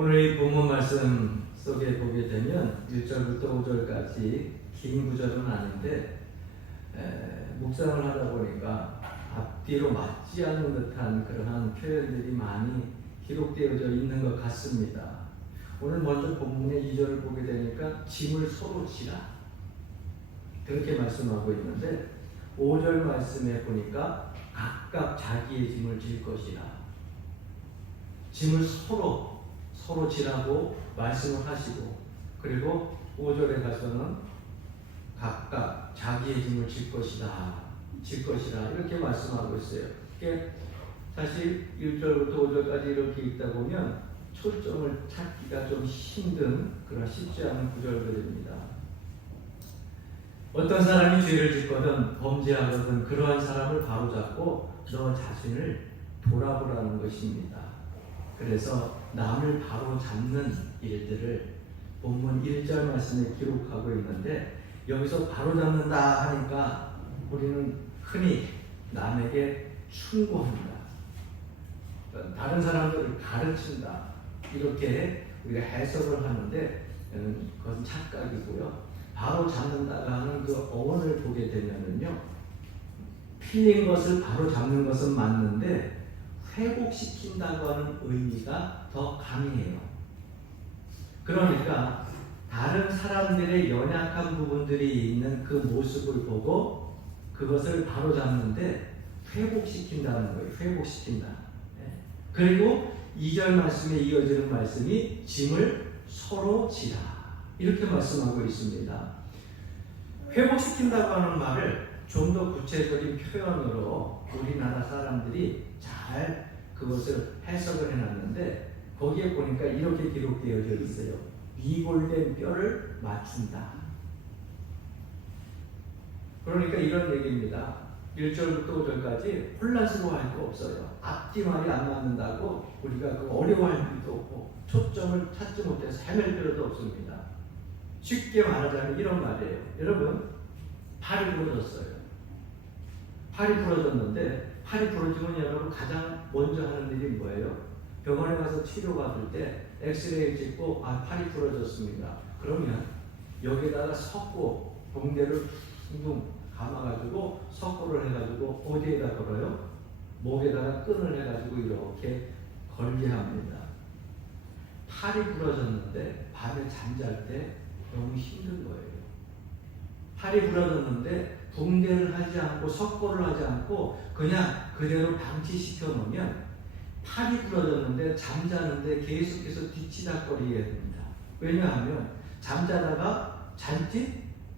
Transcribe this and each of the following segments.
오늘 이 본문 말씀 속에 보게 되면 1절부터 5절까지 긴 구절은 아닌데 묵상을 하다 보니까 앞뒤로 맞지 않는 듯한 그러한 표현들이 많이 기록되어져 있는 것 같습니다. 오늘 먼저 본문의 2절을 보게 되니까 짐을 서로 지라 그렇게 말씀하고 있는데 5절 말씀에 보니까 각각 자기의 짐을 질 것이라, 짐을 서로 지라고 말씀을 하시고, 그리고 5절에 가서는 각각 자기의 짐을 질 것이다 이렇게 말씀하고 있어요. 이게 사실 1절부터 5절까지 이렇게 읽다 보면 초점을 찾기가 좀 힘든 그런 쉽지 않은 구절들입니다. 어떤 사람이 죄를 짓거든 범죄하거든 그러한 사람을 바로잡고 너 자신을 돌아보라는 것입니다. 그래서 남을 바로잡는 일들을 본문 1절 말씀에 기록하고 있는데, 여기서 바로잡는다 하니까 우리는 흔히 남에게 충고한다, 다른 사람들을 가르친다 이렇게 우리가 해석을 하는데 그건 착각이고요. 바로 잡는다가 하는 그 어원을 보게 되면은요, 필린 것을 바로 잡는 것은 맞는데 회복시킨다고 하는 의미가 더 강해요. 그러니까 다른 사람들의 연약한 부분들이 있는 그 모습을 보고 그것을 바로 잡는데 회복시킨다는 거예요. 회복시킨다. 그리고 2절 말씀에 이어지는 말씀이 짐을 서로 지라 이렇게 말씀하고 있습니다. 회복시킨다고 하는 말을 좀 더 구체적인 표현으로 우리나라 사람들이 잘 그것을 해석을 해놨는데, 거기에 보니까 이렇게 기록되어져 있어요. 비골된 뼈를 맞춘다. 그러니까 이런 얘기입니다. 1절부터 5절까지 혼란스러워할 거 없어요. 앞뒤 말이 안 맞는다고 우리가 그 어려워할 필요도 없고 초점을 찾지 못해서 헤맬 필요도 없습니다. 쉽게 말하자면 이런 말이에요. 여러분, 팔이 부러졌어요. 팔이 부러졌는데 팔이 부러지면 여러분 가장 먼저 하는 일이 뭐예요? 병원에 가서 치료받을 때 엑스레이를 찍고 팔이 부러졌습니다. 그러면 여기다가 석고 붕대를 둥둥 감아가지고 석고를 해가지고 어디에다 걸어요? 목에다가 끈을 해가지고 이렇게 걸게 합니다. 팔이 부러졌는데 밤에 잠잘 때 너무 힘든 거예요. 팔이 부러졌는데 붕대를 하지 않고 석고를 하지 않고 그냥 그대로 방치시켜 놓으면 팔이 부러졌는데 잠자는데 계속해서 뒤치다거리게 됩니다. 왜냐하면 잠자다가 잔뜩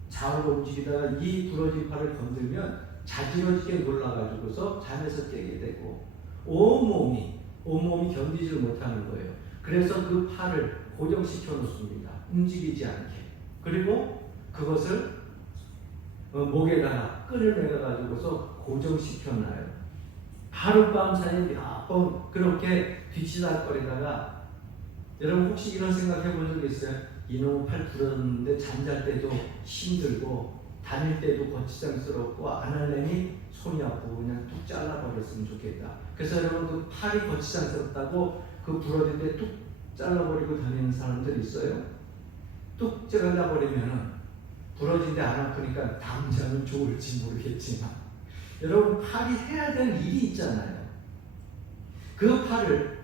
좌우로 움직이다가 이 부러진 팔을 건들면 자지러지게 놀라가지고서 잠에서 깨게 되고 온몸이 견디지를 못하는 거예요. 그래서 그 팔을 고정시켜 놓습니다. 움직이지 않게. 그리고 그것을 목에다가 끈을 매가가지고서 고정시켜놔요. 하룻밤 사이에 몇 번 그렇게 뒤치다거리다가, 여러분 혹시 이런 생각 해본 적 있어요? 이놈 팔 부러졌는데 잠잘 때도 힘들고 다닐 때도 거치장스럽고 안 하려니 손이 아프고 그냥 뚝 잘라버렸으면 좋겠다. 그래서 여러분 그 팔이 거치장스럽다고 그 부러질 때 뚝 잘라버리고 다니는 사람들 있어요? 뚝 잘라버리면은 부러진데 안 아프니까 당장은 좋을지 모르겠지만 여러분 팔이 해야 될 일이 있잖아요. 그 팔을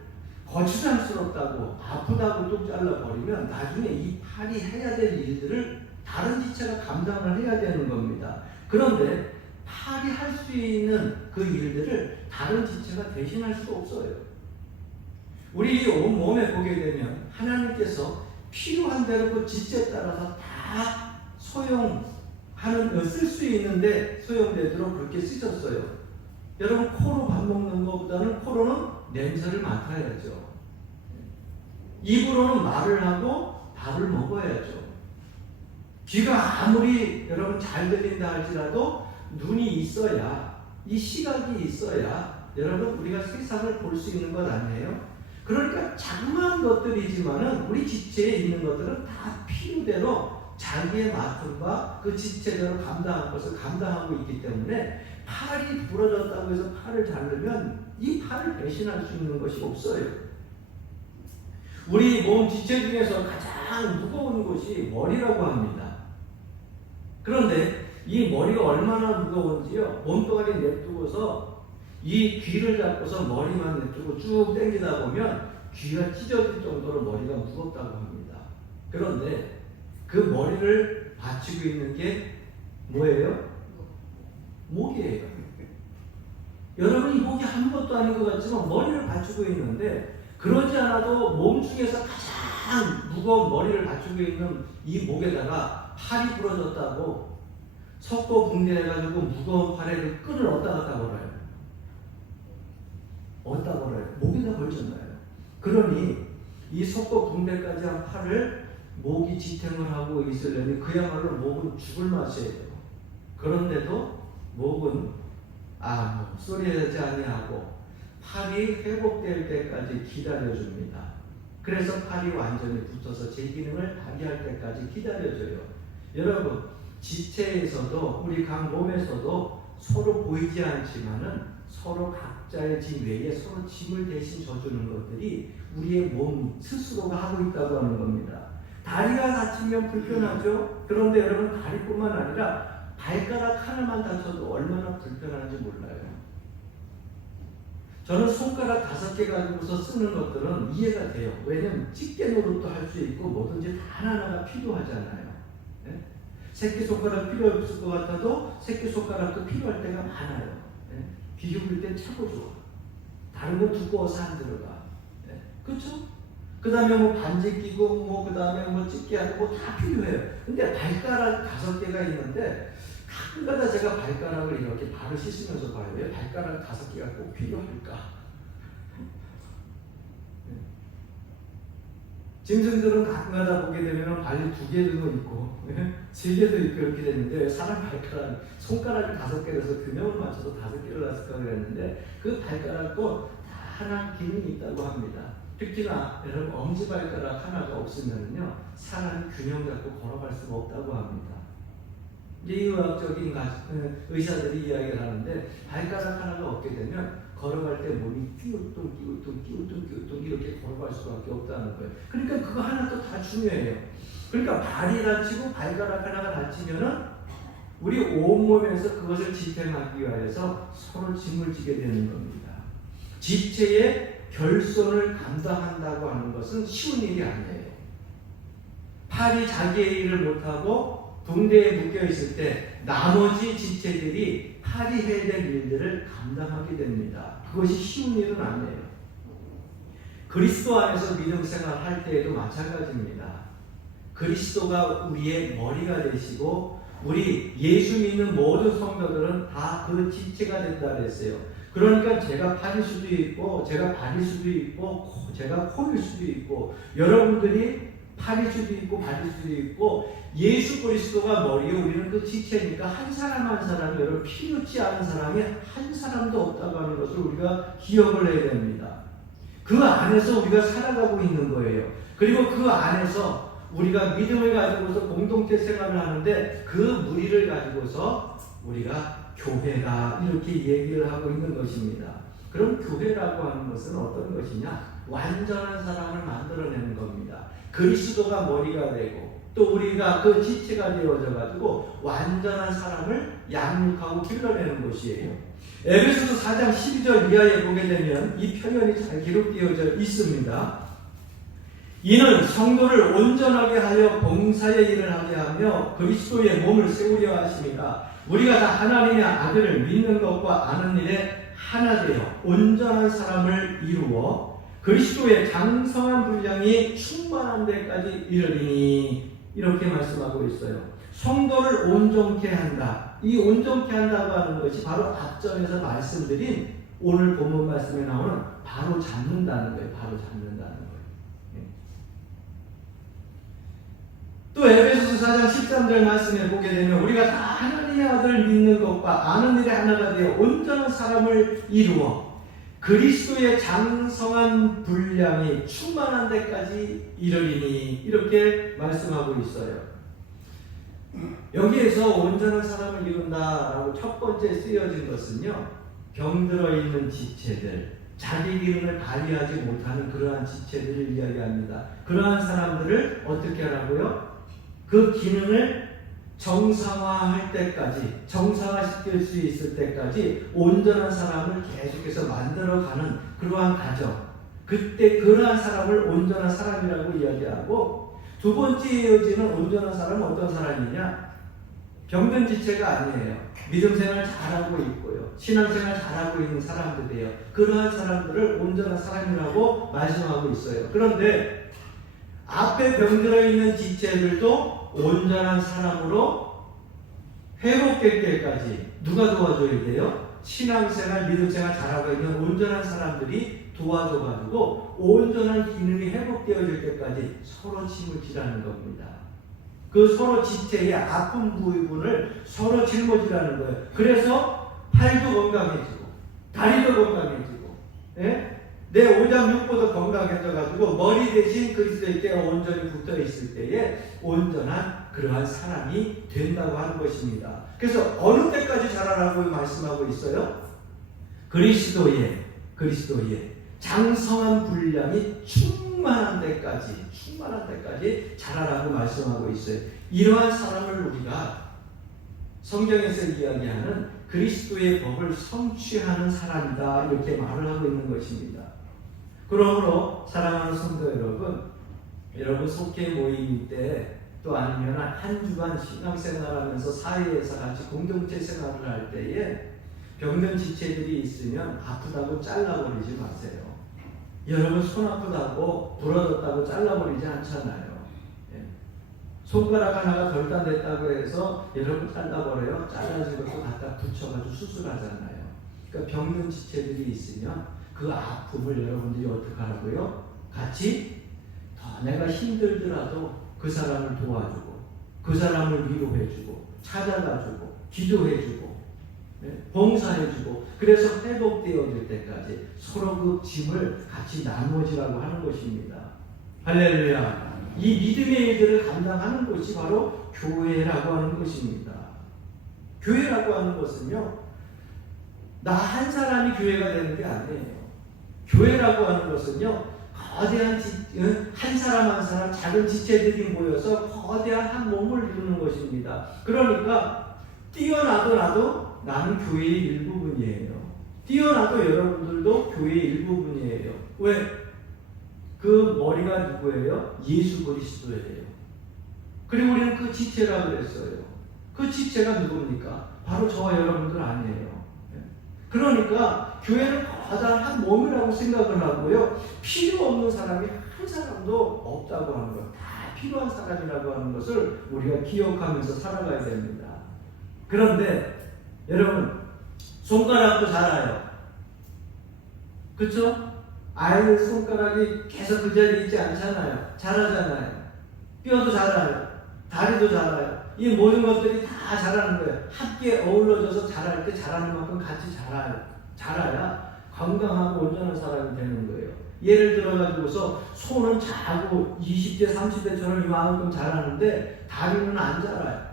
거추장스럽다고 아프다고 뚝 잘라버리면 나중에 이 팔이 해야 될 일들을 다른 지체가 감당을 해야 되는 겁니다. 그런데 팔이 할 수 있는 그 일들을 다른 지체가 대신할 수 없어요. 우리 이 온몸에 보게 되면 하나님께서 필요한 대로 그 지체에 따라서 다 쓸 수 있는데 소용되도록 그렇게 쓰셨어요. 여러분, 코로 밥 먹는 것보다는 코로는 냄새를 맡아야죠. 입으로는 말을 하고 밥을 먹어야죠. 귀가 아무리 여러분 잘 들린다 할지라도 눈이 있어야, 이 시각이 있어야 여러분 우리가 세상을 볼 수 있는 것 아니에요? 그러니까 자그마한 것들이지만은 우리 지체에 있는 것들은 다 필요대로 자기의 맡음과 그 지체대로 감당할 것을 감당하고 있기 때문에 팔이 부러졌다고 해서 팔을 자르면 이 팔을 배신할 수 있는 것이 없어요. 우리 몸 지체 중에서 가장 무거운 곳이 머리라고 합니다. 그런데 이 머리가 얼마나 무거운지요. 몸뚱아리 냅두고서 이 귀를 잡고서 머리만 냅두고 쭉 당기다 보면 귀가 찢어질 정도로 머리가 무겁다고 합니다. 그런데 그 머리를 받치고 있는 게 뭐예요? 목이에요. 여러분, 이 목이 아무것도 아닌 것 같지만 머리를 받치고 있는데, 그러지 않아도 몸 중에서 가장 무거운 머리를 받치고 있는 이 목에다가 팔이 부러졌다고 석고붕대해가지고 무거운 팔에 그 끈을 어디다 갖다 걸어요? 어디다 걸어요? 목에다 걸잖아요. 그러니 이 석고붕대까지 한 팔을 목이 지탱을 하고 있으려니 그야말로 목은 죽을 맛이에요. 그런데도 목은 소리하지 아니하고 팔이 회복될 때까지 기다려줍니다. 그래서 팔이 완전히 붙어서 제 기능을 발휘할 때까지 기다려줘요. 여러분, 지체에서도 우리 각 몸에서도 서로 보이지 않지만은 서로 각자의 짐 외에 서로 짐을 대신 져주는 것들이 우리의 몸 스스로가 하고 있다고 하는 겁니다. 다리가 다치면 불편하죠. 그런데 여러분, 다리뿐만 아니라 발가락 하나만 다쳐도 얼마나 불편한지 몰라요. 저는 손가락 5개 가지고서 쓰는 것들은 이해가 돼요. 왜냐면 집게 노릇도 할 수 있고 뭐든지 다 하나가 필요하잖아요. 네? 새끼손가락 필요 없을 것 같아도 새끼손가락도 필요할 때가 많아요. 네? 비교할 땐 차고 좋아. 다른 거 두꺼워서 안 들어가. 네? 그렇죠? 그 다음에 뭐 반지 끼고 그 다음에 뭐 집게 하고 다 필요해요. 근데 발가락 5개가 있는데 가끔가다 제가 발가락을 이렇게 발을 씻으면서 봐요. 왜 발가락 5개가 꼭 필요할까? 짐승들은 가끔가다 보게 되면 발이 2개도 있고 3개도 있고 이렇게 되는데, 사람 발가락 손가락이 5개라서 균형을 맞춰서 5개를 놨을까 그랬는데, 그 발가락도 다 하나 기능이 있다고 합니다. 특히나 여러분, 엄지발가락 하나가 없으면요 사람이 균형 잡고 걸어갈 수가 없다고 합니다. 의학적인 의사들이 이야기를 하는데, 발가락 하나가 없게 되면 걸어갈 때 몸이 끼우뚱 이렇게 걸어갈 수밖에 없다는 거예요. 그러니까 그거 하나도 다 중요해요. 그러니까 발이 다치고 발가락 하나가 다치면은 우리 온몸에서 그것을 지탱하기 위해서 서로 짐을 지게 되는 겁니다. 지체의 결손을 감당한다고 하는 것은 쉬운 일이 아니에요. 팔이 자기의 일을 못하고 붕대에 묶여있을 때 나머지 지체들이 팔이 해야 될 일들을 감당하게 됩니다. 그것이 쉬운 일은 아니에요. 그리스도 안에서 믿음 생활할 때에도 마찬가지입니다. 그리스도가 우리의 머리가 되시고 우리 예수 믿는 모든 성도들은 다 그 지체가 된다 그랬어요. 그러니까 제가 팔일 수도 있고 제가 발일 수도 있고 제가 코일 수도 있고 여러분들이 팔일 수도 있고 발일 수도 있고, 예수 그리스도가 머리에 우리는 그 지체니까 한 사람 한 사람이 여러분 필요치 않은 사람이 한 사람도 없다고 하는 것을 우리가 기억을 해야 됩니다. 그 안에서 우리가 살아가고 있는 거예요. 그리고 그 안에서 우리가 믿음을 가지고서 공동체 생활을 하는데 그 무리를 가지고서 우리가 교회다 이렇게 얘기를 하고 있는 것입니다. 그럼 교회라고 하는 것은 어떤 것이냐? 완전한 사람을 만들어내는 겁니다. 그리스도가 머리가 되고 또 우리가 그 지체가 되어져 가지고 완전한 사람을 양육하고 길러내는 것이에요. 에베소서 4장 12절 이하에 보게 되면 이 표현이 잘 기록되어져 있습니다. 이는 성도를 온전하게 하여 봉사의 일을 하게 하며 그리스도의 몸을 세우려 하심이라. 우리가 다 하나님의 아들을 믿는 것과 아는 일에 하나 되어 온전한 사람을 이루어 그리스도의 장성한 분량이 충만한 데까지 이르리니, 이렇게 말씀하고 있어요. 성도를 온전케 한다. 이 온전케 한다고 하는 것이 바로 앞전에서 말씀드린 오늘 본문 말씀에 나오는 바로 잡는다는 거예요. 바로 잡는다는 거예요. 또 에베소서 4장 13절 말씀에 보게 되면 우리가 다 하나님의 아들을 믿는 것과 아는 일에 하나가 되어 온전한 사람을 이루어 그리스도의 장성한 분량이 충만한 데까지 이르리니, 이렇게 말씀하고 있어요. 여기에서 온전한 사람을 이룬다라고 첫 번째 쓰여진 것은요, 병들어 있는 지체들, 자기 기능을 발휘하지 못하는 그러한 지체들을 이야기합니다. 그러한 사람들을 어떻게 하라고요? 그 기능을 정상화할 때까지, 정상화시킬 수 있을 때까지 온전한 사람을 계속해서 만들어가는 그러한 과정. 그때 그러한 사람을 온전한 사람이라고 이야기하고, 두 번째 이어지는 온전한 사람은 어떤 사람이냐? 병든 지체가 아니에요. 믿음 생활 잘하고 있고요. 신앙생활 잘하고 있는 사람들이에요. 그러한 사람들을 온전한 사람이라고 말씀하고 있어요. 그런데 앞에 병들어 있는 지체들도 온전한 사람으로 회복될 때까지 누가 도와줘야 돼요? 신앙생활, 믿음생활 잘하고 있는 온전한 사람들이 도와줘가지고 온전한 기능이 회복되어질 때까지 서로 짐을 지라는 겁니다. 그 서로 지체의 아픈 부분을 서로 짊어지라는 거예요. 그래서 팔도 건강해지고 다리도 건강해지고, 예? 내 오장육부도 건강해져가지고 머리 대신 그리스도께 온전히 붙어있을 때에 온전한 그러한 사람이 된다고 하는 것입니다. 그래서 어느 때까지 자라라고 말씀하고 있어요? 그리스도의 장성한 분량이 충만한 데까지 자라라고 말씀하고 있어요. 이러한 사람을 우리가 성경에서 이야기하는 그리스도의 법을 성취하는 사람이다, 이렇게 말을 하고 있는 것입니다. 그러므로 사랑하는 성도 여러분 속회 모임 때 또 아니면 한 주간 신앙생활하면서 사회에서 같이 공동체 생활을 할 때에 병든 지체들이 있으면 아프다고 잘라버리지 마세요. 여러분 손 아프다고 부러졌다고 잘라버리지 않잖아요. 예. 손가락 하나가 덜단됐다고 해서 여러분 잘라버려요. 잘라진 것도 갖다 붙여가지고 수술하잖아요. 그러니까 병든 지체들이 있으면 그 아픔을 여러분들이 어떻게 하라고요? 같이 더 내가 힘들더라도 그 사람을 도와주고 그 사람을 위로해주고 찾아가주고 기도해주고, 봉사해주고, 그래서 회복되어질 때까지 서로 그 짐을 같이 나누어지라고 하는 것입니다. 할렐루야. 이 믿음의 일들을 감당하는 것이 바로 교회라고 하는 것입니다. 교회라고 하는 것은요, 나 한 사람이 교회가 되는 게 아니에요. 교회라고 하는 것은요, 거대한 한 사람 한 사람 작은 지체들이 모여서 거대한 한 몸을 이루는 것입니다. 그러니까 뛰어나도 나는 교회의 일부분이에요. 뛰어나도 여러분들도 교회의 일부분이에요. 왜? 그 머리가 누구예요? 예수 그리스도예요. 그리고 우리는 그 지체라고 그랬어요. 그 지체가 누굽니까? 바로 저와 여러분들 아니에요. 그러니까 교회는 거대한 한 몸이라고 생각을 하고요, 필요 없는 사람이 한 사람도 없다고 하는 것, 다 필요한 사람이라고 하는 것을 우리가 기억하면서 살아가야 됩니다. 그런데 여러분, 손가락도 자라요. 그렇죠? 아이들 손가락이 계속 그 자리에 있지 않잖아요. 자라잖아요. 뼈도 자라요. 다리도 자라요. 이 모든 것들이 다 자라는 거예요. 함께 어우러져서 자랄 때 자라는 만큼 같이 자라야 건강하고 온전한 사람이 되는 거예요. 예를 들어가지고서 손은 자고 20대, 30대처럼 이만큼 자라는데 다리는 안 자라요.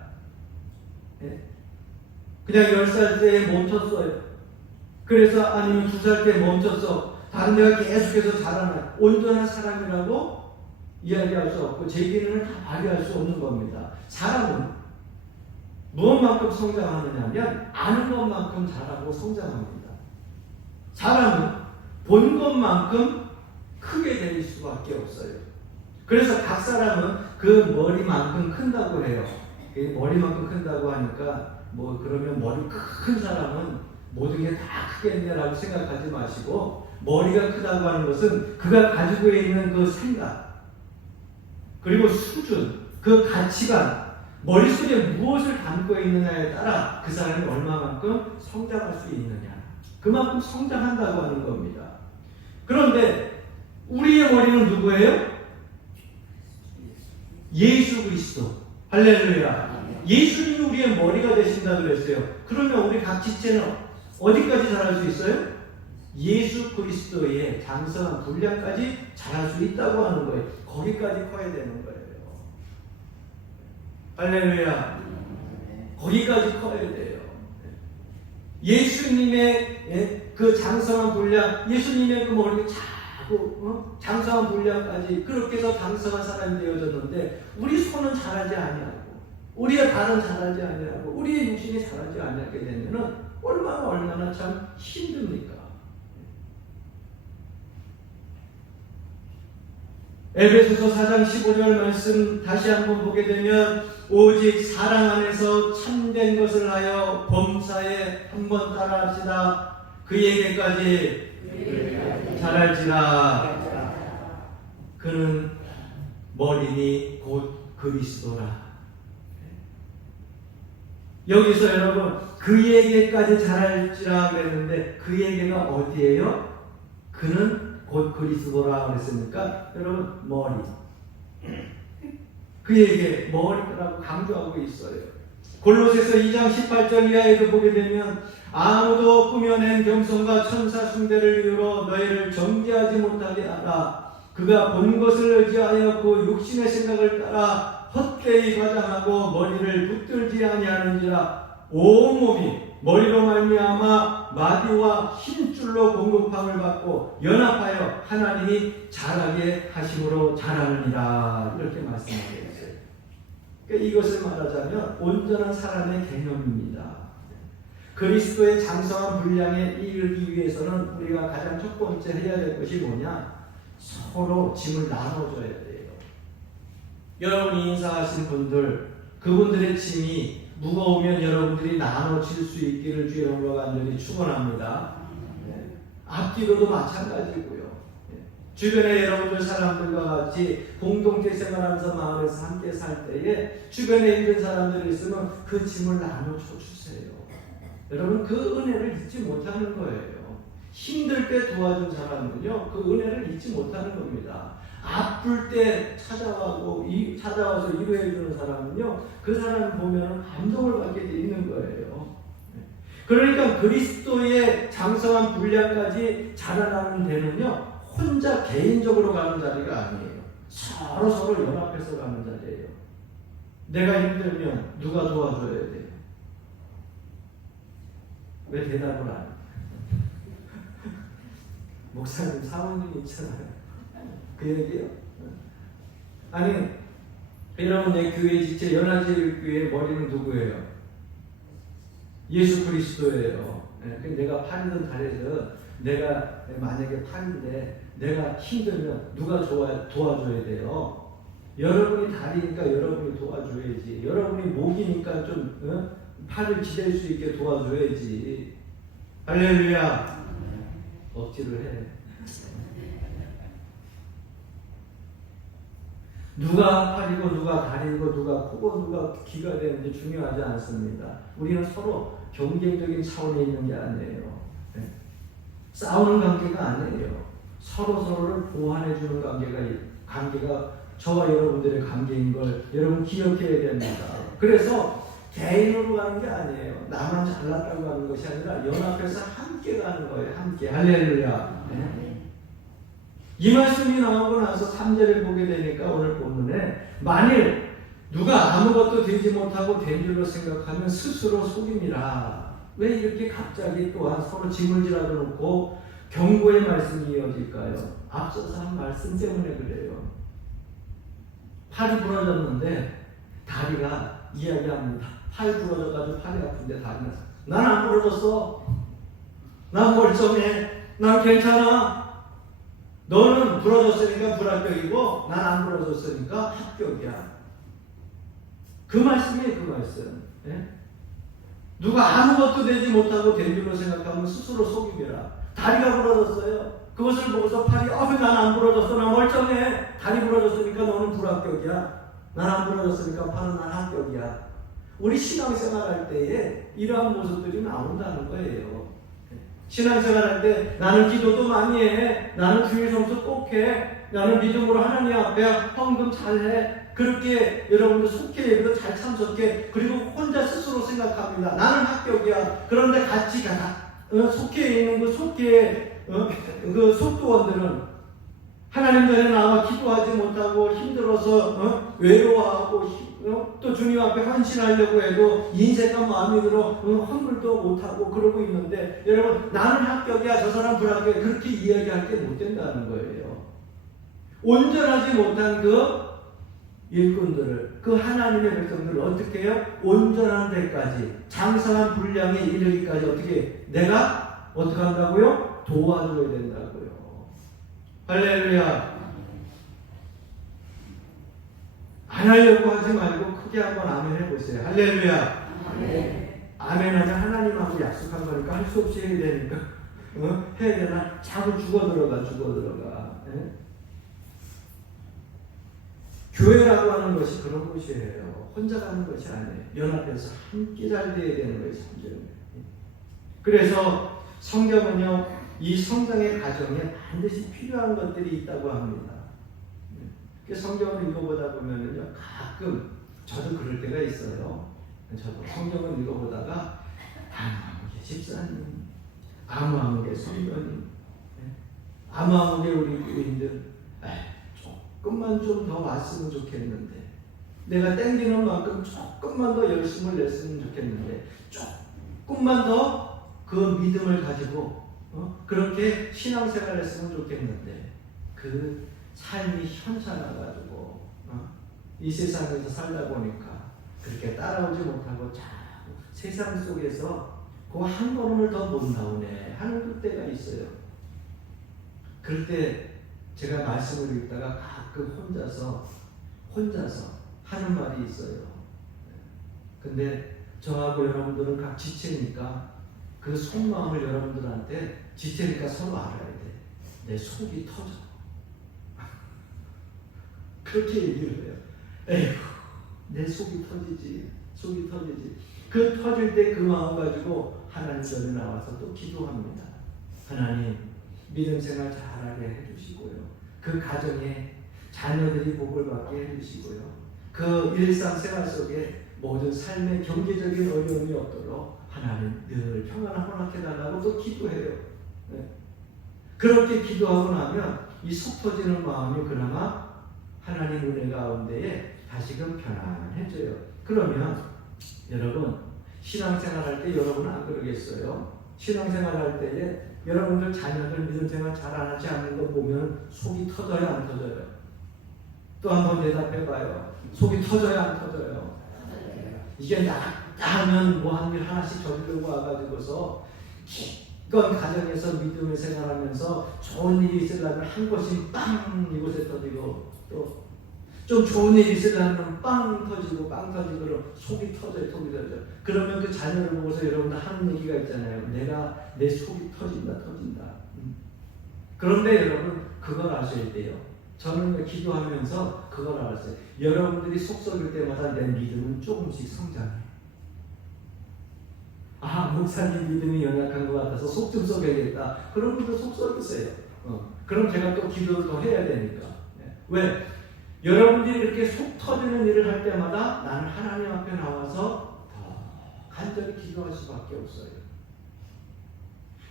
예? 그냥 10살 때에 멈췄어요. 그래서 아니면 2살 때 멈췄어. 다른 데가 계속해서 자라나요. 온전한 사람이라고 이야기할 수 없고 제 기능을 다 발휘할 수 없는 겁니다. 사람은 무엇만큼 성장하느냐면 아는 것만큼 자라고 성장합니다. 사람은 본 것만큼 크게 될 수밖에 없어요. 그래서 각 사람은 그 머리만큼 큰다고 해요. 머리만큼 큰다고 하니까 뭐 그러면 머리 큰 사람은 모든 게 다 크겠네라고 생각하지 마시고, 머리가 크다고 하는 것은 그가 가지고 있는 그 생각, 그리고 수준, 그 가치관, 머릿속에 무엇을 담고 있느냐에 따라 그 사람이 얼마만큼 성장할 수 있느냐, 그만큼 성장한다고 하는 겁니다. 그런데 우리의 머리는 누구예요? 예수 그리스도. 할렐루야. 예수님이 우리의 머리가 되신다고 그랬어요. 그러면 우리 각 지체는 어디까지 자랄 수 있어요? 예수 그리스도의 장성한 분량까지 자랄 수 있다고 하는 거예요. 거기까지 커야 되는 거예요. 할렐루야. 거기까지 커야 돼요. 예수님의 그 장성한 분량, 예수님의 그 머리가 자꾸 장성한 분량까지 그렇게 해서 장성한 사람이 되어졌는데 우리 손은 자라지 아니하고 우리의 발은 자라지 아니하고 우리의 육신이 자라지 아니하게 되면은 얼마나 참 힘듭니까? 에베소서 4장 15절 말씀 다시 한번 보게 되면 오직 사랑 안에서 참된 것을 하여 범사에 한번 따라합시다. 그에게까지 자랄지라. 그는 머리니 곧 그리스도라. 여기서 여러분 그에게까지 자랄지라 그랬는데 그에게가 어디예요? 그는 곧 그리스도라 그랬으니까 여러분 머리, 그에게 머리라고 강조하고 있어요. 골로새서 2장 18절 이하에도 보게 되면 아무도 꾸며낸 겸손과 천사 숭배를 이유로 너희를 정죄하지 못하게 하라. 그가 본 것을 의지하여 그 육신의 생각을 따라 헛되이 과장하고 머리를 붙들지 아니하는지라. 온몸이 머리로 말미암아 마디와 힘줄로 공급함을 받고 연합하여 하나님이 자라게 하심으로 자라느니라. 이렇게 말씀하고 있어요. 그러니까 이것을 말하자면 온전한 사람의 개념입니다. 그리스도의 장성한 분량에 이르기 위해서는 우리가 가장 첫 번째 해야 될 것이 뭐냐? 서로 짐을 나눠줘야 돼요. 여러분이 인사하신 분들, 그분들의 짐이 무거우면 여러분들이 나눠질 수 있기를 주의 이름으로 간절히 축원합니다. 네. 앞뒤로도 마찬가지고요. 네. 주변에 여러분들 사람들과 같이 공동체 생활하면서 마을에서 함께 살 때에 주변에 있는 사람들이 있으면 그 짐을 나눠줘 주세요. 여러분 그 은혜를 잊지 못하는 거예요. 힘들 때 도와준 사람은요 그 은혜를 잊지 못하는 겁니다. 아플 때 찾아와서 위로해 주는 사람은요 그 사람을 보면 감동을 받게 돼 있는 거예요. 그러니까 그리스도의 장성한 분량까지 자라나는 데는요 혼자 개인적으로 가는 자리가 아니에요. 서로 연합해서 가는 자리예요. 내가 힘들면 누가 도와줘야 돼요? 왜 대답을 안 해요? 목사님 사모님 있잖아요. 그 얘기요? 아니 여러분 내 교회 지체 연합제일교회 머리는 누구예요? 예수 그리스도예요. 내가 팔이든 달에서 내가 만약에 팔인데 내가 힘들면 누가 도와줘야 돼요? 여러분이 다리니까 여러분이 도와줘야지. 여러분이 목이니까 좀 팔을 지댈 수 있게 도와줘야지. 할렐루야. 억지를 해. 누가 팔이고 누가 다리고 누가 코고 누가 귀가 되는지 중요하지 않습니다. 우리는 서로 경쟁적인 차원에 있는 게 아니에요. 네. 싸우는 관계가 아니에요. 서로를 보완해 주는 관계가 저와 여러분들의 관계인 걸 여러분 기억해야 됩니다. 그래서 개인으로 가는 게 아니에요. 나만 잘났다고 하는 것이 아니라 연합해서 함께 가는 거예요. 함께. 할렐루야. 네. 이 말씀이 나오고 나서 3절을 보게 되니까 오늘 본문에 만일 누가 아무것도 되지 못하고 된 줄로 생각하면 스스로 속임이라. 왜 이렇게 갑자기 또한 서로 짐을 지라도 놓고 경고의 말씀이 이어질까요? 앞서서 한 말씀 때문에 그래요. 팔이 부러졌는데 다리가 이야기합니다. 팔 부러져가지고 팔이 아픈데 다리가 난 안 부러졌어. 난 멀쩡해. 난 괜찮아. 너는 부러졌으니까 불합격이고 난 안 부러졌으니까 합격이야. 그 말씀이에요. 그 말씀. 예? 누가 아무것도 되지 못하고 된 줄로 생각하면 스스로 속이라. 다리가 부러졌어요. 그것을 보고서 팔이 난 안 부러졌어. 나 멀쩡해. 다리 부러졌으니까 너는 불합격이야. 난 안 부러졌으니까 팔은 난 합격이야. 우리 신앙생활 할 때에 이러한 모습들이 나온다는 거예요. 신앙생활 할 때 나는 기도도 많이 해. 나는 주일 성수 꼭 해. 나는 믿음으로 하나님 앞에 헌금 잘해. 그렇게 여러분들 속해 예배도 잘 참석해. 그리고 혼자 스스로 생각합니다. 나는 합격이야. 그런데 같이 속해에 있는 그 속해의 그 속도원들은 하나님 전에 나와 기도하지 못하고 힘들어서 외로워하고 또 또 주님 앞에 헌신하려고 해도 인색한 마음이 들어 헌물도 못하고 그러고 있는데 여러분 나는 합격이야 저 사람 불합격이야 그렇게 이야기할 게 못 된다는 거예요. 온전하지 못한 그 일꾼들을 그 하나님의 백성들을 어떻게 해요? 온전한 데까지 장성한 분량에 이르기까지 어떻게 내가 어떻게 한다고요? 도와줘야 된다고요. 할렐루야. 안 하려고 하지 말고 크게 한번 아멘 해보세요. 할렐루야. 아멘 하면 하나님하고 약속한 거니까 할 수 없이 해야 되니까 해야 되나? 자꾸 죽어 들어가. 예? 교회라고 하는 것이 그런 곳이에요. 혼자 가는 것이 아니에요. 연합해서 함께 잘 돼야 되는 것이 성경이에요. 그래서 성경은요, 이 성장의 과정에 반드시 필요한 것들이 있다고 합니다. 성경을 읽어보다 보면요, 가끔 저도 그럴 때가 있어요. 저도 성경을 읽어보다가 아무하게 집사님, 아무하게 성도님, 아무하게 우리 교인들, 조금만 좀 더 왔으면 좋겠는데, 내가 땡기는 만큼 조금만 더 열심을 냈으면 좋겠는데, 조금만 더 그 믿음을 가지고 그렇게 신앙생활을 했으면 좋겠는데, 그 삶이 현찮아가지고 이 세상에서 살다 보니까 그렇게 따라오지 못하고 자꾸 세상 속에서 그 한 걸음을 더 못 나오네 하는 때가 있어요. 그럴 때 제가 말씀을 읽다가 가끔 혼자서 하는 말이 있어요. 근데 저하고 여러분들은 각 지체니까 그 속마음을 여러분들한테 지체니까 서로 알아야 돼. 내 속이 터져. 그렇게 얘기를 해요. 에휴, 내 속이 터지지. 그 터질 때 그 마음 가지고 하나님 전에 나와서 또 기도합니다. 하나님, 믿음 생활 잘하게 해주시고요. 그 가정에 자녀들이 복을 받게 해주시고요. 그 일상생활 속에 모든 삶의 경제적인 어려움이 없도록 하나님 늘 평안을 허락해달라고 또 기도해요. 네. 그렇게 기도하고 나면 이 속 터지는 마음이 그나마 하나님 은혜 가운데에 다시금 편안해져요. 그러면 여러분 신앙생활 할 때 여러분은 안 그러겠어요? 신앙생활 할 때에 여러분들 자녀들 믿음생활 잘 안 하지 않는 거 보면 속이 터져요 안 터져요? 또 한번 대답해봐요. 속이 터져요 안 터져요? 이게 나갔다 하면 뭐 한 일 하나씩 저지르고 와가지고서 기껏 가정에서 믿음의 생활하면서 좋은 일이 있으려면 한 곳이 빵 이곳에 터지고 또 좀 좋은 일이 있으려면 빵 터지고 속이 터져요. 그러면 그 자녀를 보고서 여러분들 하는 얘기가 있잖아요. 내 속이 터진다. 그런데 여러분 그걸 아셔야 돼요. 저는 기도하면서 그걸 알았어요. 여러분들이 속 썩일 때마다 내 믿음은 조금씩 성장해요. 목사님 믿음이 연약한 것 같아서 속 좀 썩여야겠다. 그런 분들 속 썩이세요. 그럼 제가 또 기도를 더 해야 되니까. 왜? 여러분들이 이렇게 속 터지는 일을 할 때마다 나는 하나님 앞에 나와서 더 간절히 기도할 수밖에 없어요.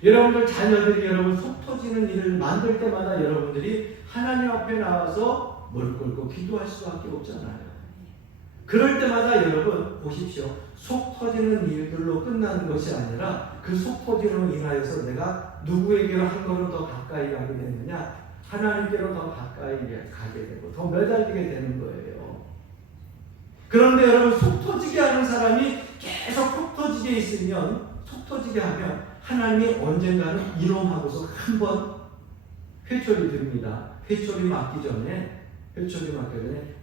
여러분들 자녀들이 여러분 속 터지는 일을 만들 때마다 여러분들이 하나님 앞에 나와서 무릎 꿇고 기도할 수밖에 없잖아요. 그럴 때마다 여러분 보십시오. 속 터지는 일들로 끝나는 것이 아니라 그 속 터지는 인하여서 내가 누구에게로 한 걸음 더 가까이 가게 되느냐? 하나님께로 더 가까이 가게 되고 더 매달리게 되는 거예요. 그런데 여러분 속 터지게 하는 사람이 계속 속 터지게 있으면 속 터지게 하면 하나님이 언젠가는 이놈하고서 한번 회초리 듭니다. 회초리 맞기 전에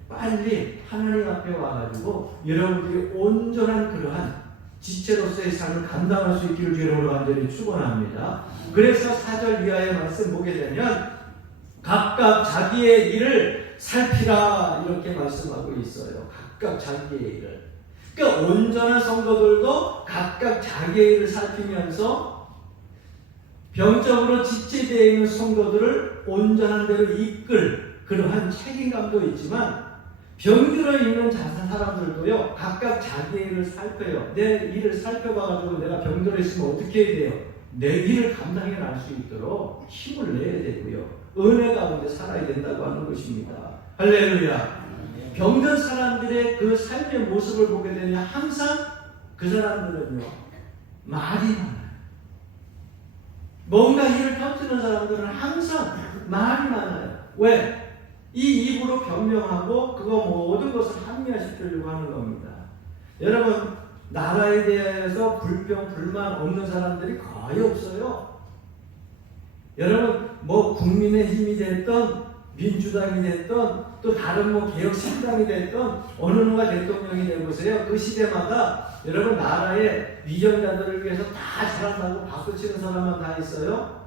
빨리 하나님 앞에 와가지고 여러분들이 온전한 그러한 지체로서의 삶을 감당할 수 있기를 주님으로 간절히 축원합니다. 그래서 4절 이하의 말씀 보게 되면 각각 자기의 일을 살피라 이렇게 말씀하고 있어요. 각각 자기의 일을. 그러니까 온전한 성도들도 각각 자기의 일을 살피면서 병적으로 지체되어 있는 성도들을 온전한 대로 이끌 그러한 책임감도 있지만 병들어 있는 사람들도요 각각 자기의 일을 살펴요. 내 일을 살펴봐가지고 내가 병들어 있으면 어떻게 해야 돼요? 내 일을 감당해 날 수 있도록 힘을 내야 되고요. 은혜 가운데 살아야 된다고 하는 것입니다. 할렐루야. 병든 사람들의 그 삶의 모습을 보게 되면 항상 그 사람들은요, 말이 많아요. 뭔가 일을 펼치는 사람들은 항상 말이 많아요. 왜? 이 입으로 변명하고 그거 모든 것을 합리화시키려고 하는 겁니다. 여러분, 나라에 대해서 불평, 불만 없는 사람들이 거의 없어요. 여러분, 뭐 국민의힘이 됐던 민주당이 됐던 또 다른 뭐 개혁신당이 됐던 어느 누가 대통령이 되보세요. 그 시대마다 여러분 나라의 위정자들을 위해서 다 잘한다고 박수치는 사람만 다 있어요.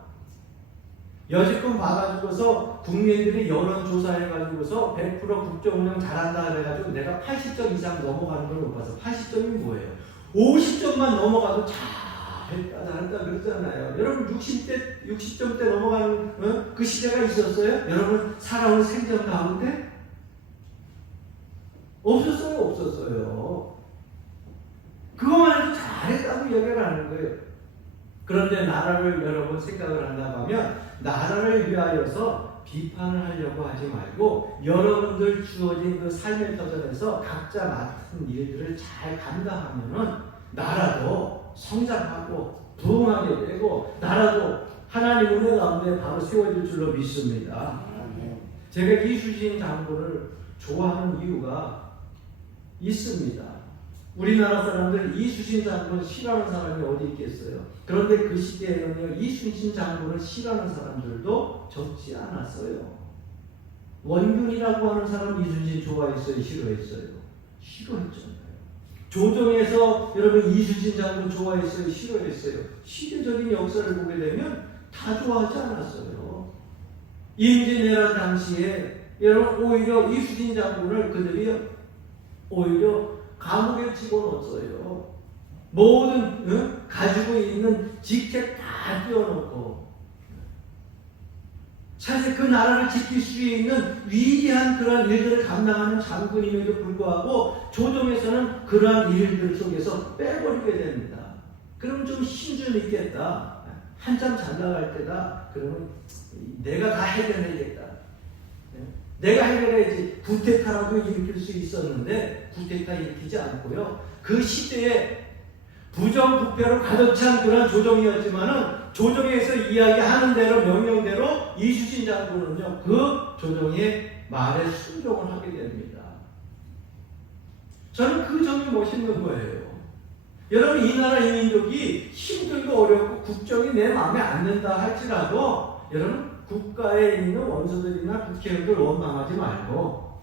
여지껏 봐가지고서 국민들이 여론조사해가지고서 100% 국정운영 잘한다 그래가지고 내가 80점 이상 넘어가는 걸 못 봐서 80점이 뭐예요? 50점만 넘어가도 잘했다 그랬잖아요. 여러분 60점대 넘어가는 그 시대가 있었어요? 여러분 살아온 생전 가운데? 없었어요. 그것만 해도 잘했다고 얘기를 하는 거예요. 그런데 나라를 여러분 생각을 한다고 하면 나라를 위하여서 비판을 하려고 하지 말고 여러분들 주어진 그 삶의 터전에서 각자 맡은 일들을 잘 감당하면은 나라도 성장하고 부흥하게 되고 나라도 하나님 은혜 가운데 바로 세워질 줄로 믿습니다. 제가 이수진 장군을 좋아하는 이유가 있습니다. 우리나라 사람들 이수진 장군을 싫어하는 사람이 어디 있겠어요? 그런데 그 시대에는요, 이수진 장군을 싫어하는 사람들도 적지 않았어요. 원균이라고 하는 사람 이수진 좋아했어요? 싫어했어요? 싫어했잖아요. 조정에서 여러분 이수진 장군 좋아했어요? 싫어했어요? 시대적인 역사를 보게 되면 다 좋아하지 않았어요. 임진왜란 당시에 여러분 오히려 이수진 장군을 그들이 오히려 감옥에 집어넣었어요. 모든 가지고 있는 직책 다 띄워놓고 사실 그 나라를 지킬 수 있는 위대한 그런 일들을 감당하는 장군임에도 불구하고 조정에서는 그러한 일들 속에서 빼버리게 됩니다. 그럼 좀 힘 좀 있겠다. 한참 잘 나갈 때다. 그러면 내가 다 해결해야겠다. 내가 해결해야지. 구테타라도 일으킬 수 있었는데 구테타 일으키지 않고요. 그 시대에 부정부패로 가득 찬 그런 조정이었지만은 조정에서 이야기하는 대로 명령대로 이수진 장군은요 그 조정의 말에 순종을 하게 됩니다. 저는 그 점이 멋있는 거예요. 여러분 이 나라 이 민족이 힘들고 어렵고 국정이 내 마음에 안 든다 할지라도 여러분 국가에 있는 원수들이나 국회의원들 원망하지 말고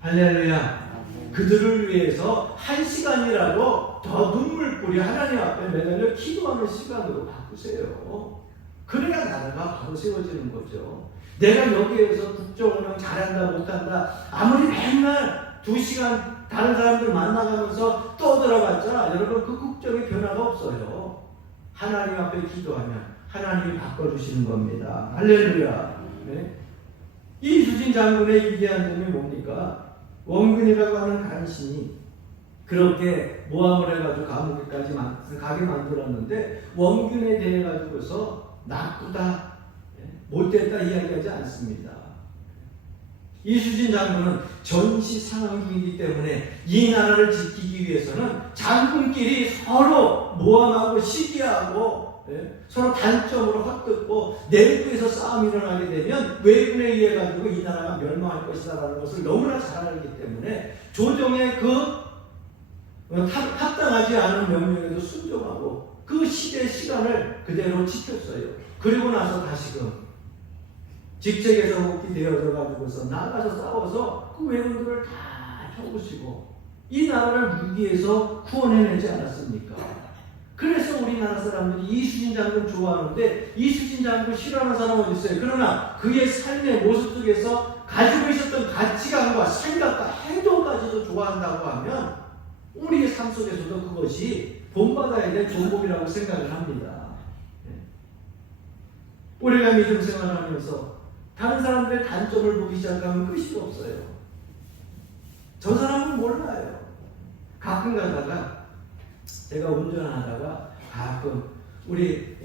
할렐루야 그들을 위해서 한 시간이라도 더 눈물뿌리 하나님 앞에 매달려 기도하는 시간으로 바꾸세요. 그래야 나라가 바로 세워지는 거죠. 내가 여기에서 국정운영 잘한다 못한다 아무리 맨날 2시간 다른 사람들 만나가면서 떠들어봤자 여러분 그 국정의 변화가 없어요. 하나님 앞에 기도하면 하나님이 바꿔주시는 겁니다. 할렐루야. 네? 이수진 장군의 위대한 점이 뭡니까? 원균이라고 하는 간신이 그렇게 모함을 해가지고 감옥에까지 가게 만들었는데 원균에 대해 가지고서 나쁘다, 못됐다 이야기하지 않습니다. 이수진 장군은 전시 상황 중이기 때문에 이 나라를 지키기 위해서는 장군끼리 서로 모함하고 시기하고 서로 단점으로 헛듣고 내부에서 싸움이 일어나게 되면 외군에 의해 가지고 이 나라가 멸망할 것이다라는 것을 너무나 잘 알기 때문에 조정의 그 합당하지 않은 명령에도 순종하고 그 시대의 시간을 그대로 지켰어요. 그리고 나서 다시금 직책에서 복귀되어져 가지고서 나가서 싸워서 그 외군들을 다 쳐부시고 이 나라를 위기에서 구원해내지 않았습니까? 그래서 우리나라 사람들이 이수진 장군 좋아하는데 이수진 장군 싫어하는 사람 어디 있어요? 그러나 그의 삶의 모습 속에서 가지고 있었던 가치관과 생각과 행동까지도 좋아한다고 하면 우리의 삶 속에서도 그것이 본받아야 될 종목이라고 생각을 합니다. 우리가 믿음 생활하면서 다른 사람들의 단점을 보기 시작하면 끝이 없어요. 저 사람은 몰라요. 가끔 가다가 제가 운전하다가 가끔 우리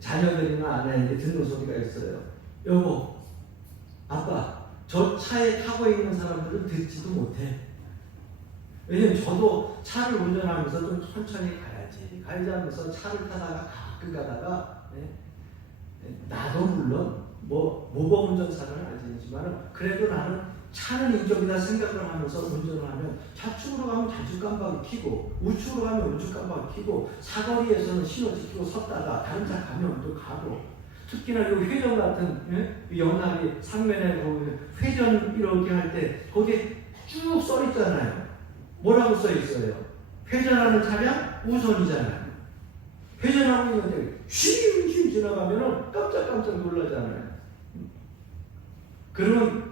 자녀들이나 아내에게 듣는 소리가 있어요. 여보, 아빠, 저 차에 타고 있는 사람들은 듣지도 못해. 왜냐면 저도 차를 운전하면서 좀 천천히 가야지 하면서 차를 타다가 가끔 가다가 나도 물론 모범 운전사는 아니지만 그래도 나는 차는 이쪽이다 생각을 하면서 운전을 하면 좌측으로 가면 좌측 깜빡이 켜고 우측으로 가면 우측 깜빡이 켜고 사거리에서는 신호 지키고 섰다가 다른 차 가면 또 가고 특히나 이 회전 같은 연합이 상면에 보면 회전 이렇게 할 때 거기에 쭉 써 있잖아요. 뭐라고 써 있어요? 회전하는 차량 우선이잖아요. 회전하고 있는데 휘 지나가면 깜짝깜짝 놀라잖아요. 그러면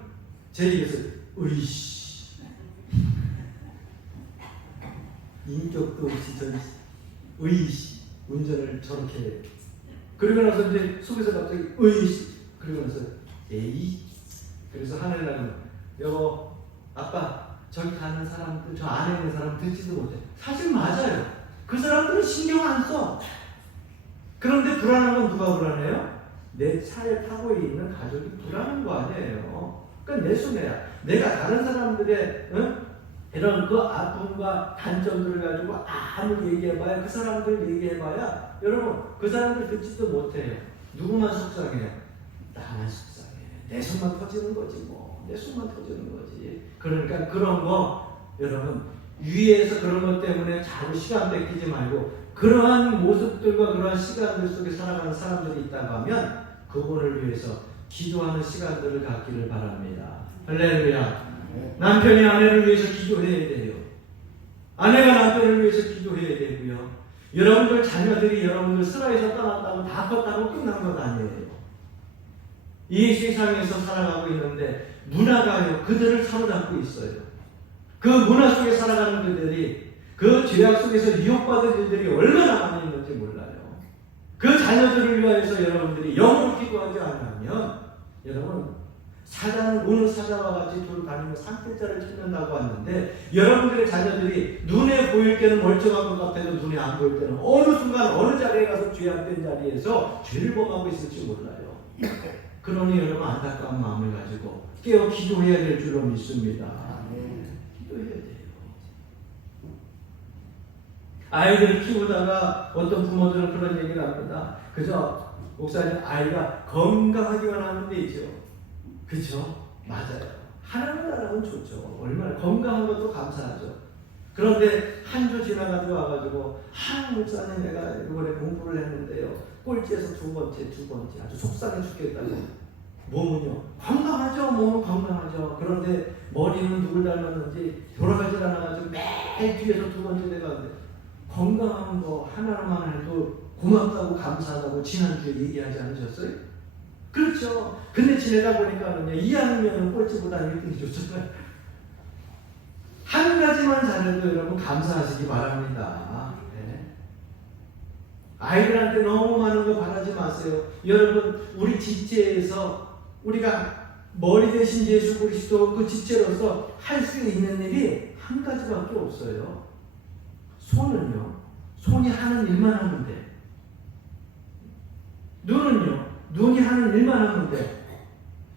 제 입에서 으이씨 인격도 없이 저 으이씨 운전을 저렇게 해요. 그러고 나서 이제 속에서 갑자기 으이씨 그러고 나서 에이 그래서 하늘나는 여보 아빠 저기 가는 사람들 저 안에 있는 사람 듣지도 못해. 사실 맞아요. 그 사람들은 신경 안 써. 그런데 불안한 건 누가 불안해요? 내 차에 타고 있는 가족이 불안한 거 아니에요. 그러니까 내 손해야. 내가 다른 사람들의 이런 그 아픔과 단점들을 가지고 아무리 얘기해봐야 그 사람들 얘기해봐야 여러분 그 사람들 듣지도 못해요. 누구만 속상해요? 나만 속상해. 내 손만 터지는 거지 뭐. 내 손만 터지는 거지. 그러니까 그런 거 여러분 위에서 그런 것 때문에 자꾸 시간 뺏기지 말고 그러한 모습들과 그러한 시간들 속에 살아가는 사람들이 있다고 하면 그분을 위해서 기도하는 시간들을 갖기를 바랍니다. 할렐루야. 남편이 아내를 위해서 기도해야 돼요. 아내가 남편을 위해서 기도해야 되고요. 여러분들 자녀들이 여러분들 슬라에서 떠났다고 다 컸다고 끝난 것 아니에요. 이 세상에서 살아가고 있는데 문화가요 그들을 사로잡고 있어요. 그 문화 속에 살아가는 그들이 그 죄악 속에서 유혹받은 이들이 얼마나 많이 있는지 몰라요. 그 자녀들을 위하여서 여러분들이 영으로 기도하지 않으면 여러분 사자는 오는 사자와 같이 돌 다니며 산뜻자를 찾는다고 하는데 여러분들의 자녀들이 눈에 보일 때는 멀쩡한 것 같아도 눈에 안 보일 때는 어느 순간 어느 자리에 가서 죄악된 자리에서 죄를 범하고 있을지 몰라요. 그러니 여러분 안타까운 마음을 가지고 깨어 기도해야 될 줄로 믿습니다. 기도해야 돼요. 아이들 키우다가 어떤 부모들은 그런 얘기를 합니다. 그저 목사님 아이가 건강하기만 하면 되죠. 그죠? 맞아요. 하나님 나라는 좋죠. 얼마나 건강한 것도 감사하죠. 그런데 한 주 지나가지고 와가지고 목사님 내가 이번에 공부를 했는데요. 꼴찌에서 두 번째 아주 속상해 죽겠다고. 몸은요 건강하죠. 몸은 건강하죠. 그런데 머리는 누굴 닮았는지 돌아가질 않아가지고 매일 뒤에서 두 번째 돼가는데 건강한 거 하나만 해도 고맙다고 감사하다고 지난주에 얘기하지 않으셨어요? 그렇죠. 근데 지내다 보니까는요 2학년은 꼴찌보다 1등이 좋잖아요. 한 가지만 잘해도 여러분 감사하시기 바랍니다. 네. 아이들한테 너무 많은 거 바라지 마세요. 여러분 우리 지체에서 우리가 머리 대신 예수 그리스도 그 지체로서 할 수 있는 일이 한 가지밖에 없어요. 손은요 손이 하는 일만 하면 돼. 눈은요 눈이 하는 일만 하면 돼.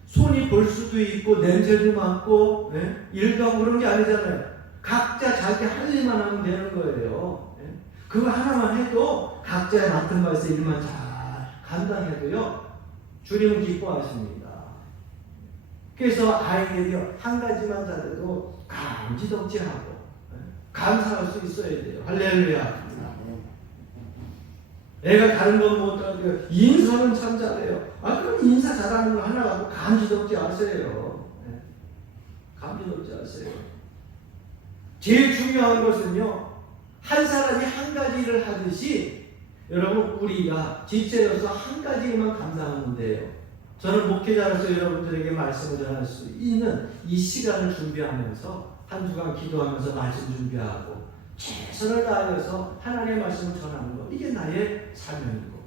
손이 볼 수도 있고 냄새도 맡고 일도 하고 그런 게 아니잖아요. 각자 자기 할 일만 하면 되는 거예요. 그거 하나만 해도 각자의 맡은 바에서 일만 잘 감당해도요 주님은 기뻐하십니다. 그래서 아이들이 한 가지만 잘해도 감지덕지하고 감사할 수 있어야 돼요. 할렐루야. 애가 다른 건 못하고요. 인사는 참 잘해요. 그럼 인사 잘하는 거 하나 갖고 감지덕지 하세요. 감지덕지 하세요. 제일 중요한 것은요. 한 사람이 한 가지 일을 하듯이 여러분 우리가 지체로서 한 가지 일만 감당하면 돼요. 저는 목회자로서 여러분들에게 말씀을 전할 수 있는 이 시간을 준비하면서 한 주간 기도하면서 말씀 준비하고 최선을 다하여서 하나님의 말씀을 전하는 것 이게 나의 사명이고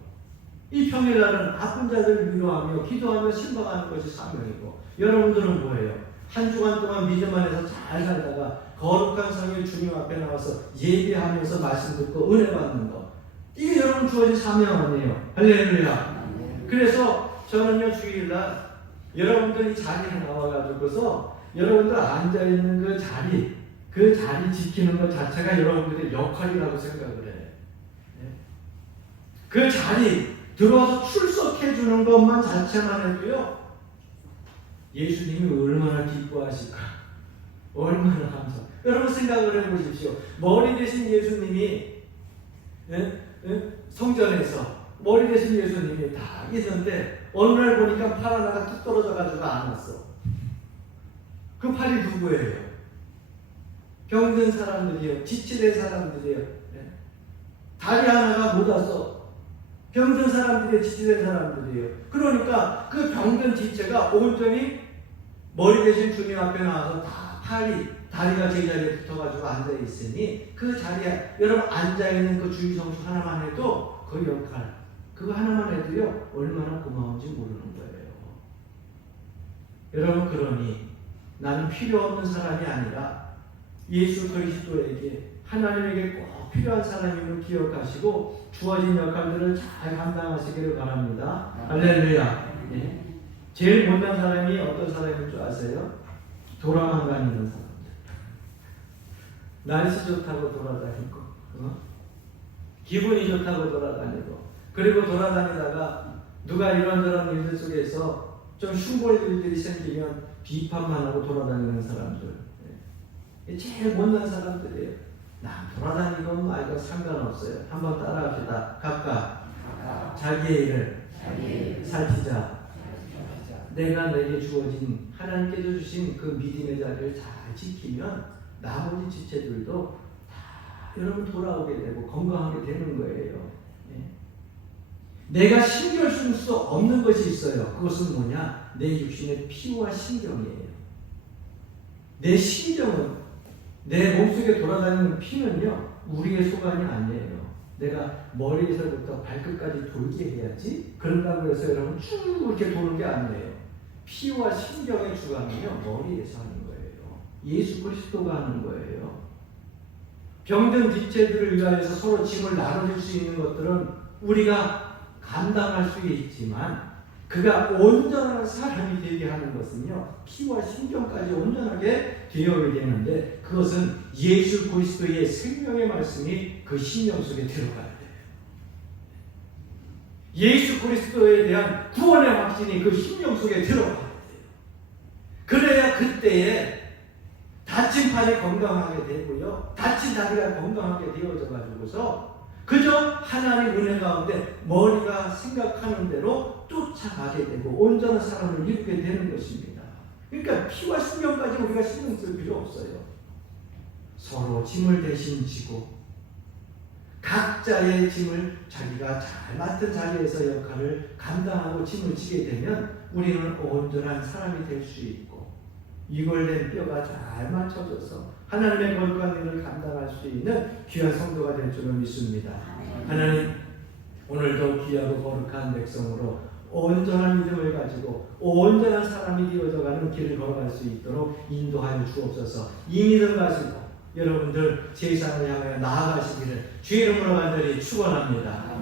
이 평일날은 아픈 자들을 위로하며 기도하며 신방하는 것이 사명이고 여러분들은 뭐예요? 한 주간 동안 믿음 안에서 잘 살다가 거룩한 성의 주님 앞에 나와서 예배하면서 말씀 듣고 은혜 받는 것 이게 여러분 주어진 사명 아니에요. 할렐루야. 그래서 저는요 주일날 여러분들이 자리에 나와가지고서 여러분들 앉아있는 그 자리 지키는 것 자체가 여러분들의 역할이라고 생각을 해요. 그 자리 들어와서 출석해주는 것만 자체만 해도요, 예수님이 얼마나 기뻐하실까, 얼마나 감사. 여러분 생각을 해보십시오. 머리 대신 예수님이 성전에서 머리 대신 예수님이 다 있는데 어느 날 보니까 팔 하나가 뚝 떨어져가지고 안 왔어. 그 팔이 누구예요? 병든 사람들이에요. 지치된 사람들이에요. 다리 하나가 못 왔어. 병든 사람들이에요. 지치된 사람들이에요. 그러니까 그 병든 지체가 온전히 머리 대신 주님 앞에 나와서 다 다리가 제자리에 붙어가지고 앉아있으니 그 자리에 여러분 앉아있는 그 주의 성수 하나만 해도 그 역할 그거 하나만 해도요 얼마나 고마운지 모르는 거예요. 여러분 그러니 나는 필요 없는 사람이 아니라 예수 그리스도에게 하나님에게 꼭 필요한 사람임을 기억하시고 주어진 역할들을 잘 감당하시기를 바랍니다. 할렐루야. 네. 제일 못난 사람이 어떤 사람인 줄 아세요? 도랑만 다니는 사람들. 날씨 좋다고 돌아다니고 기분이 좋다고 돌아다니고 그리고 돌아다니다가 누가 이런저런 일들 속에서 좀 흉볼 일들이 생기면 비판만 하고 돌아다니는 사람들. 제일 못난 사람들이에요. 나 돌아다니건 말건 상관없어요. 한번 따라합시다. 각각 자기의 일을 살피자. 내가 내게 주어진 하나님께서 주신 그 믿음의 자리를 잘 지키면 나머지 지체들도 다 여러분 돌아오게 되고 건강하게 되는 거예요. 내가 신경 쓸 수 없는 것이 있어요. 그것은 뭐냐? 내 육신의 피와 신경이에요. 내 신경은 내 몸속에 돌아다니는 피는요 우리의 소관이 아니에요. 내가 머리에서부터 발끝까지 돌게 해야지 그런다고 해서 여러분 쭉 이렇게 도는 게 아니에요. 피와 신경의 주관은요 머리에서 하는 거예요. 예수 그리스도가 하는 거예요. 병든 지체들을 위하여서 서로 짐을 나눠줄 수 있는 것들은 우리가 감당할 수 있지만 그가 온전한 사람이 되게 하는 것은요 피와 신경까지 온전하게 되어야 되는데 그것은 예수 그리스도의 생명의 말씀이 그 신경 속에 들어가야 돼요. 예수 그리스도에 대한 구원의 확신이 그 신경 속에 들어가야 돼요. 그래야 그때에 다친 팔이 건강하게 되고요 다친 다리가 건강하게 되어져 가지고서 그저 하나님의 은혜 가운데 머리가 생각하는 대로 쫓아가게 되고 온전한 사람을 이루게 되는 것입니다. 그러니까 피와 신경까지 우리가 신경 쓸 필요 없어요. 서로 짐을 대신 지고 각자의 짐을 자기가 잘 맡은 자리에서 역할을 감당하고 짐을 지게 되면 우리는 온전한 사람이 될 수 있고 이골된 뼈가 잘 맞춰져서 하나님의 거룩한 일을 감당할 수 있는 귀한 성도가 될 줄을 믿습니다. 하나님 오늘도 귀하고 거룩한 백성으로 온전한 믿음을 가지고 온전한 사람이 되어져가는 길을 걸어갈 수 있도록 인도하여 주옵소서. 이 믿음 가지고 여러분들 세상을 향하여 나아가시기를 주의 이름으로 간절히 축원합니다.